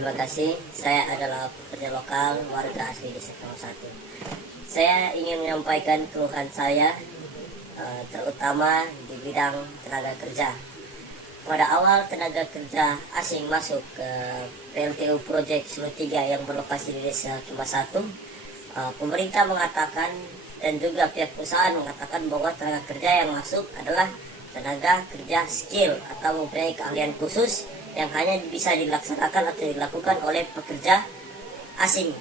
Terima kasih. Saya adalah pekerja lokal warga asli Desa Kemang 1. Saya ingin menyampaikan keluhan saya terutama di bidang tenaga kerja. Pada awal tenaga kerja asing masuk ke PLTU Project Sulu 3 yang berlokasi di Desa Kemang 1, pemerintah mengatakan dan juga pihak perusahaan mengatakan bahwa tenaga kerja yang masuk adalah tenaga kerja skill atau mempunyai keahlian khusus yang hanya bisa dilaksanakan atau dilakukan oleh pekerja asing.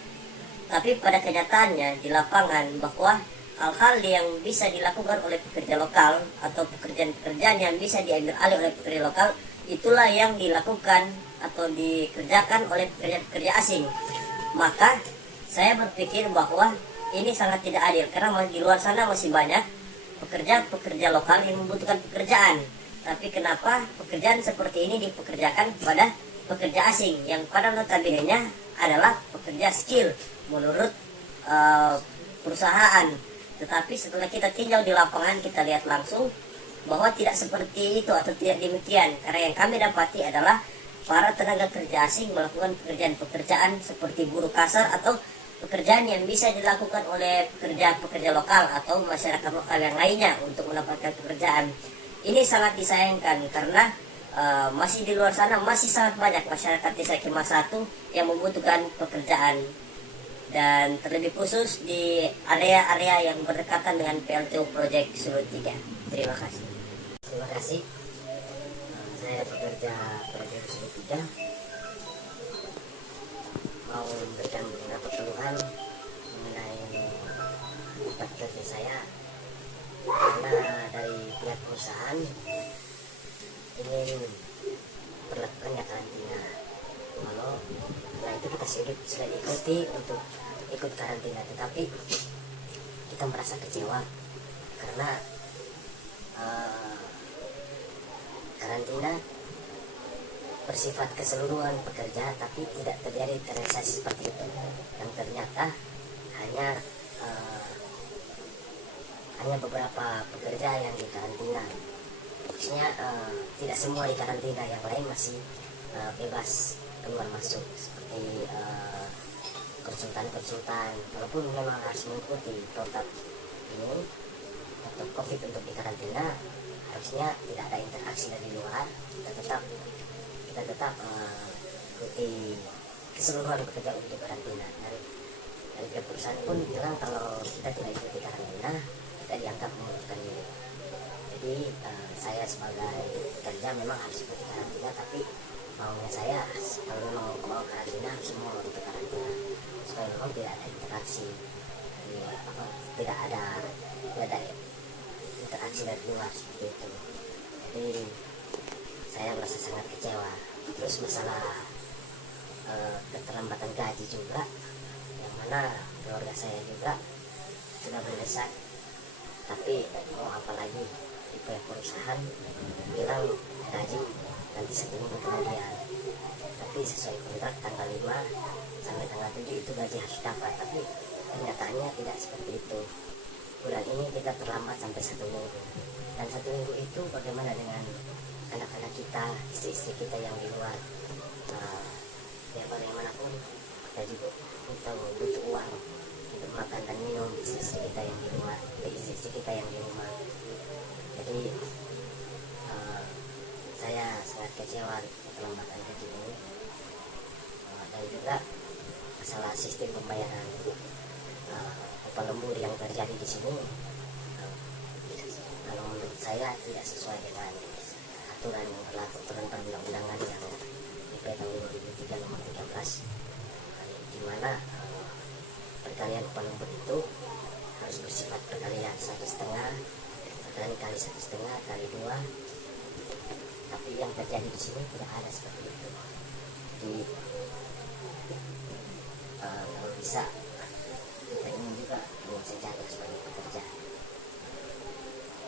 Tapi pada kenyataannya di lapangan bahwa hal-hal yang bisa dilakukan oleh pekerja lokal atau pekerjaan-pekerjaan yang bisa diambil alih oleh pekerja lokal itulah yang dilakukan atau dikerjakan oleh pekerja-pekerja asing. Maka saya berpikir bahwa ini sangat tidak adil karena di luar sana masih banyak pekerja-pekerja lokal yang membutuhkan pekerjaan. Tapi kenapa pekerjaan seperti ini dipekerjakan kepada pekerja asing yang pada notabene-nya adalah pekerja skill menurut perusahaan. Tetapi setelah kita tinjau di lapangan, kita lihat langsung bahwa tidak seperti itu atau tidak demikian. Karena yang kami dapati adalah para tenaga kerja asing melakukan pekerjaan-pekerjaan seperti buruh kasar atau pekerjaan yang bisa dilakukan oleh pekerja-pekerja lokal atau masyarakat lokal yang lainnya untuk mendapatkan pekerjaan. Ini sangat disayangkan karena masih di luar sana masih sangat banyak masyarakat Desa Kemang 1 yang membutuhkan pekerjaan, dan terlebih khusus di area-area yang berdekatan dengan PLTU Project Sulu 3. Terima kasih. Terima kasih. Saya pekerja Project Sulu 3 mau memberikan beberapa keluhan mengenai tempat kerja saya, karena dari pihak perusahaan ingin berlakukannya karantina. Kalau itu kita sudah ikuti untuk ikut karantina, tetapi kita merasa kecewa karena karantina bersifat keseluruhan pekerja, tapi tidak terjadi realisasi seperti itu. Yang ternyata hanya beberapa pekerja yang dikarantina. Maksudnya tidak semua dikarantina, yang lain masih bebas keluar masuk seperti konsultan. Walaupun memang harus mengikuti protap ini atau COVID untuk dikarantina, harusnya tidak ada interaksi dari luar. Kita tetap ikuti keseluruhan pekerja untuk karantina. Dan dari pihak perusahaan pun bilang kalau kita tidak ikuti karantina, kita dianggap mengundurkan diri. Jadi saya sebagai pekerja memang harus ikuti karantina, tapi maunya saya kalau memang mau karantina harus semua untuk karantina supaya memang tidak ada interaksi, tidak ada interaksi dari luar seperti itu. Jadi saya merasa sangat kecewa. Terus masalah keterlambatan gaji juga, yang mana keluarga saya juga sudah mendesak, tapi mau apa lagi, di pihak perusahaan bilang gaji nanti 1 minggu kemudian, tapi sesuai kontrak tanggal 5 sampai tanggal 7 itu gaji harus dapat, tapi kenyataannya tidak seperti itu. Bulan ini kita terlambat sampai 1 minggu, dan 1 minggu itu bagaimana dengan anak-anak kita, istri-istri kita yang di luar. Ya bagaimanapun kita juga butuh uang untuk makan dan minum istri-istri kita yang di luar, istri-istri kita yang di rumah. Jadi saya sangat kecewa dengan keterlambatan gaji ini, dan juga masalah sistem pembayaran upah lembur yang terjadi di sini. Kalau menurut saya tidak sesuai dengan aturan yang berlaku, aturan perundang-undangan yang IP tahun 2003 nomor 13, di mana perkalian upah lembur itu harus bersifat perkalian 1,5, perkalian kali 1,5 kali 2. Tapi yang terjadi di sini tidak ada seperti itu. Jadi kalau bisa kita ingin juga ingin sejahtera sebagai pekerja.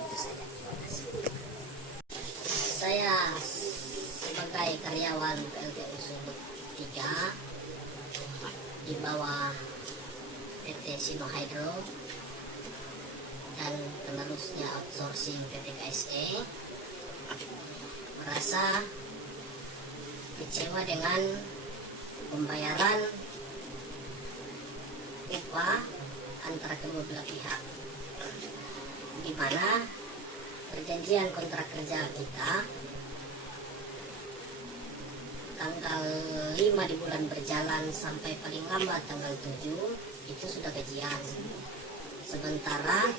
Itu saja. Terima kasih. Saya sebagai karyawan PLTU Sulu 3 di bawah PT Sino Hydro dan penerusnya outsourcing PT KSE, merasa kecewa dengan pembayaran upah antara kedua belah pihak, di mana perjanjian kontrak kerja kita tanggal 5 di bulan berjalan sampai paling lambat tanggal 7 itu sudah gajian. Sementara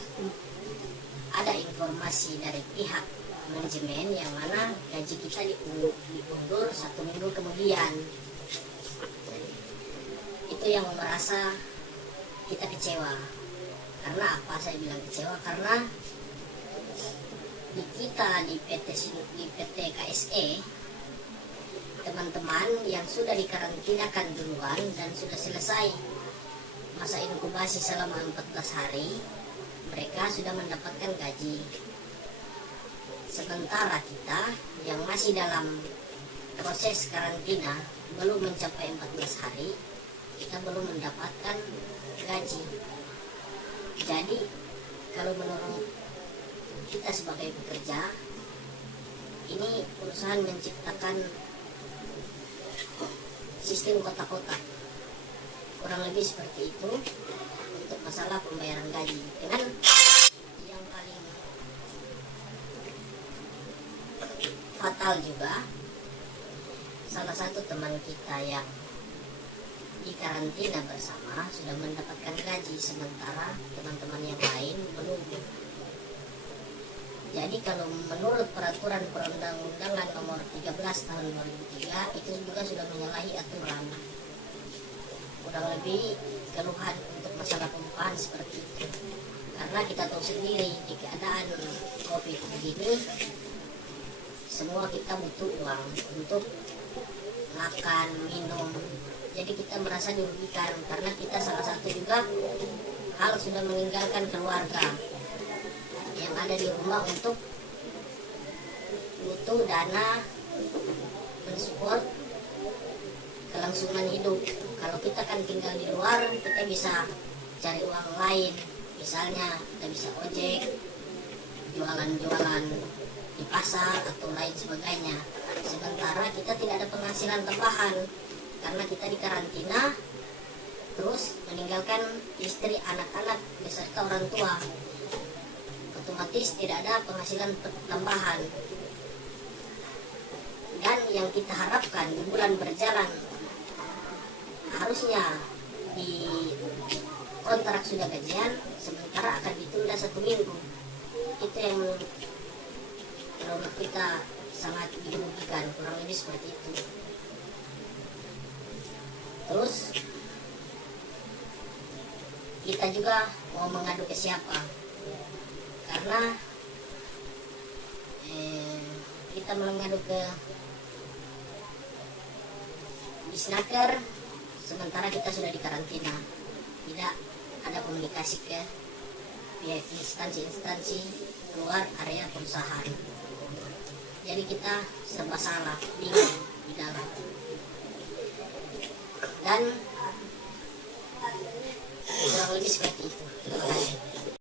ada informasi dari pihak manajemen yang mana gaji kita diundur 1 minggu kemudian. Itu yang merasa kita kecewa. Karena apa saya bilang kecewa? Karena di PT KSE, teman-teman yang sudah dikarantinakan duluan dan sudah selesai masa inkubasi selama 14 hari, mereka sudah mendapatkan gaji. Sementara kita yang masih dalam proses karantina belum mencapai 14 hari, kita belum mendapatkan gaji. Jadi kalau menurut kita sebagai pekerja, ini perusahaan menciptakan sistem kotak-kotak, kurang lebih seperti itu untuk masalah pembayaran gaji. Dengan yang paling fatal juga, salah satu teman kita yang di karantina bersama sudah mendapatkan gaji, sementara teman-teman yang lain belum. Jadi kalau menurut peraturan perundang-undangan nomor 13 tahun 2003 itu juga sudah menyalahi aturan. Kurang lebih keluhan untuk masalah pengupahan seperti itu. Karena kita tahu sendiri di keadaan COVID begini, semua kita butuh uang untuk makan, minum. Jadi kita merasa dirugikan karena kita salah satu juga hal sudah meninggalkan keluarga yang ada di rumah untuk butuh dana mensupport kelangsungan hidup. Kalau kita kan tinggal di luar, kita bisa cari uang lain, misalnya kita bisa ojek, jualan-jualan di pasar atau lain sebagainya. Sementara kita tidak ada penghasilan tambahan karena kita di karantina, terus meninggalkan istri, anak-anak beserta orang tua. Otomatis tidak ada penghasilan tambahan. Dan yang kita harapkan di bulan berjalan, harusnya di kontrak sudah gajian, sementara akan ditunda 1 minggu. Itu yang menurut kita sangat dirugikan, kurang lebih seperti itu. Terus kita juga mau mengadu ke siapa? Karena kita mengadu ke Disnaker, sementara kita sudah dikarantina, tidak ada komunikasi ke pihak instansi-instansi luar area perusahaan. Jadi kita serba salah, bingung di dalam. Dan kurang lebih seperti itu. Terima kasih.